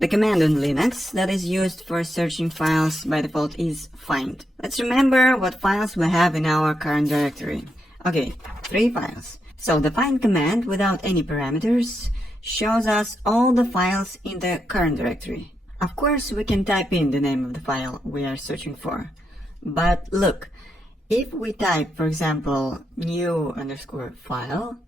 The command on Linux that is used for searching files by default is find. Let's remember what files we have in our current directory. Okay, 3 files. So the find command without any parameters shows us all the files in the current directory. Of course, we can type in the name of the file we are searching for. But look, if we type, for example, new_file,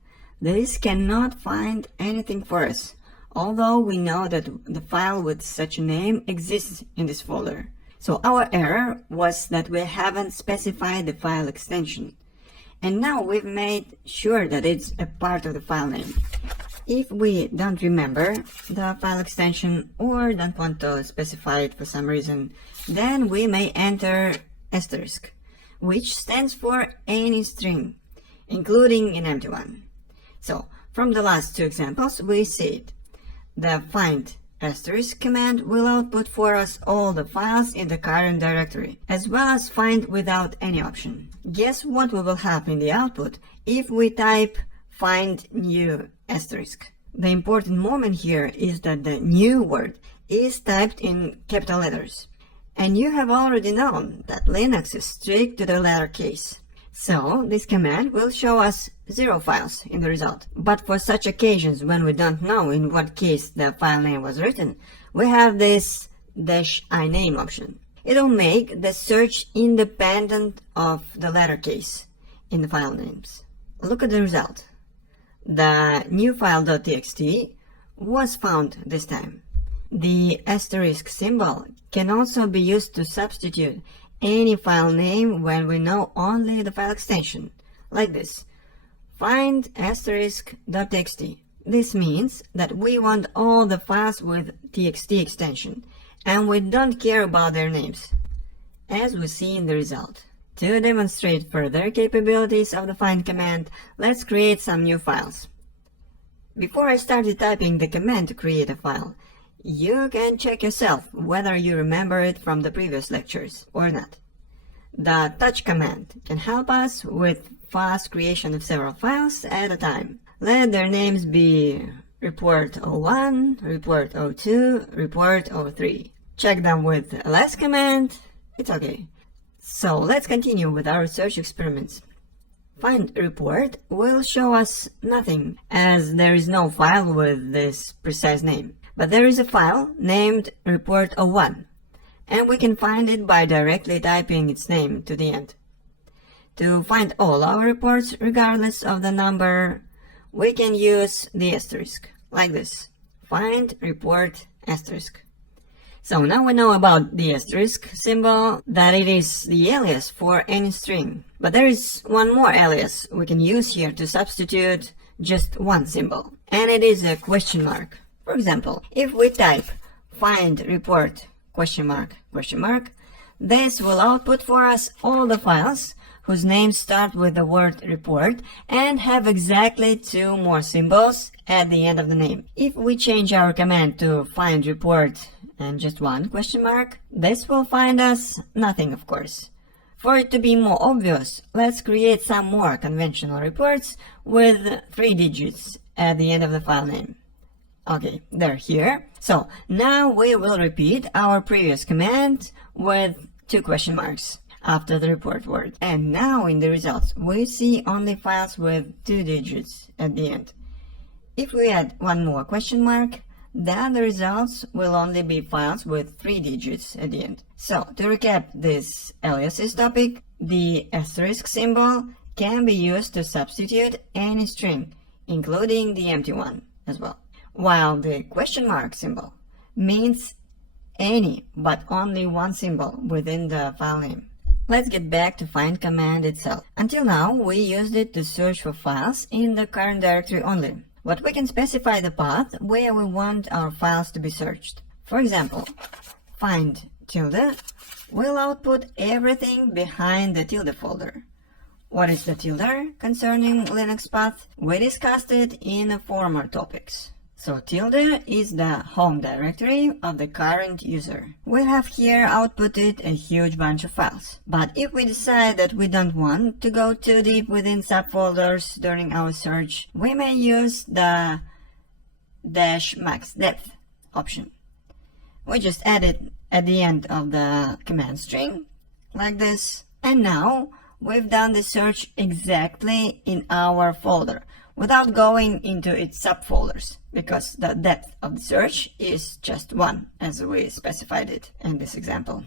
this cannot find anything for us, although we know that the file with such a name exists in this folder. So our error was that we haven't specified the file extension. And now we've made sure that it's a part of the file name. If we don't remember the file extension or don't want to specify it for some reason, then we may enter asterisk, which stands for any string, including an empty one. So from the last 2 examples, we see it. The find asterisk command will output for us all the files in the current directory, as well as find without any option. Guess what we will have in the output if we type find new asterisk. The important moment here is that the new word is typed in capital letters. And you have already known that Linux is strict to the letter case. So this command will show us 0 files in the result. But for such occasions when we don't know in what case the file name was written, we have this -iname option. It'll make the search independent of the letter case in the file names. Look at the result. The new file.txt was found this time. The asterisk symbol can also be used to substitute any file name when we know only the file extension, like this, find *.txt. This means that we want all the files with txt extension, and we don't care about their names, as we see in the result. To demonstrate further capabilities of the find command, let's create some new files. Before I started typing the command to create a file, you can check yourself whether you remember it from the previous lectures or not. The touch command can help us with fast creation of several files at a time. Let their names be report01, report02, report03. Check them with the ls command, it's okay. So let's continue with our search experiments. Find report will show us nothing, as there is no file with this precise name. But there is a file named report01, and we can find it by directly typing its name to the end. To find all our reports, regardless of the number, we can use the asterisk, like this. Find report asterisk. So now we know about the asterisk symbol, that it is the alias for any string. But there is one more alias we can use here to substitute just one symbol, and it is a question mark. For example, if we type find report ? This will output for us all the files whose names start with the word report and have exactly 2 more symbols at the end of the name. If we change our command to find report and just one ? This will find us nothing, of course. For it to be more obvious, let's create some more conventional reports with 3 digits at the end of the file name. Okay, they're here. So now we will repeat our previous command with 2 question marks after the report word. And now in the results, we see only files with 2 digits at the end. If we add one more question mark, then the results will only be files with 3 digits at the end. So to recap this aliases topic, the asterisk symbol can be used to substitute any string, including the empty one as well. While the question mark symbol means any but only one symbol within the file name. Let's get back to find command itself. Until now, we used it to search for files in the current directory only. But we can specify the path where we want our files to be searched. For example, find tilde will output everything behind the tilde folder. What is the tilde concerning Linux path? We discussed it in former topics. So tilde is the home directory of the current user. We have here outputted a huge bunch of files. But if we decide that we don't want to go too deep within subfolders during our search, we may use the -max depth option. We just add it at the end of the command string, like this. And now we've done the search exactly in our folder, without going into its subfolders, because the depth of the search is just 1, as we specified it in this example.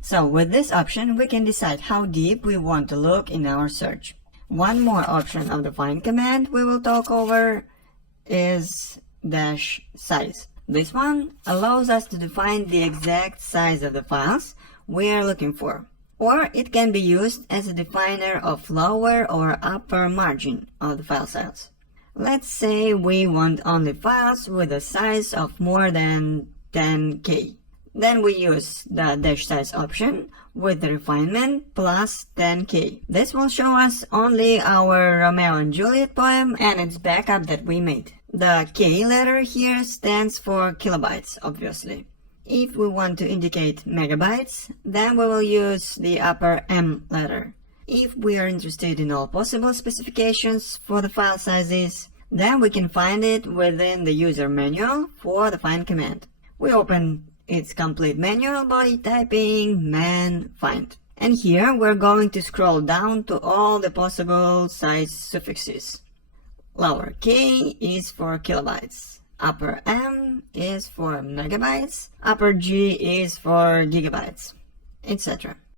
So with this option, we can decide how deep we want to look in our search. One more option of the find command we will talk over is -size. This one allows us to define the exact size of the files we are looking for, or it can be used as a definer of lower or upper margin of the file size. Let's say we want only files with a size of more than 10K. Then we use the -size option with the refinement plus 10K. This will show us only our Romeo and Juliet poem and its backup that we made. The K letter here stands for kilobytes, obviously. If we want to indicate megabytes, then we will use the upper M letter. If we are interested in all possible specifications for the file sizes, then we can find it within the user manual for the find command. We open its complete manual by typing man find. And here we're going to scroll down to all the possible size suffixes. Lower K is for kilobytes, upper M is for megabytes, upper G is for gigabytes, etc.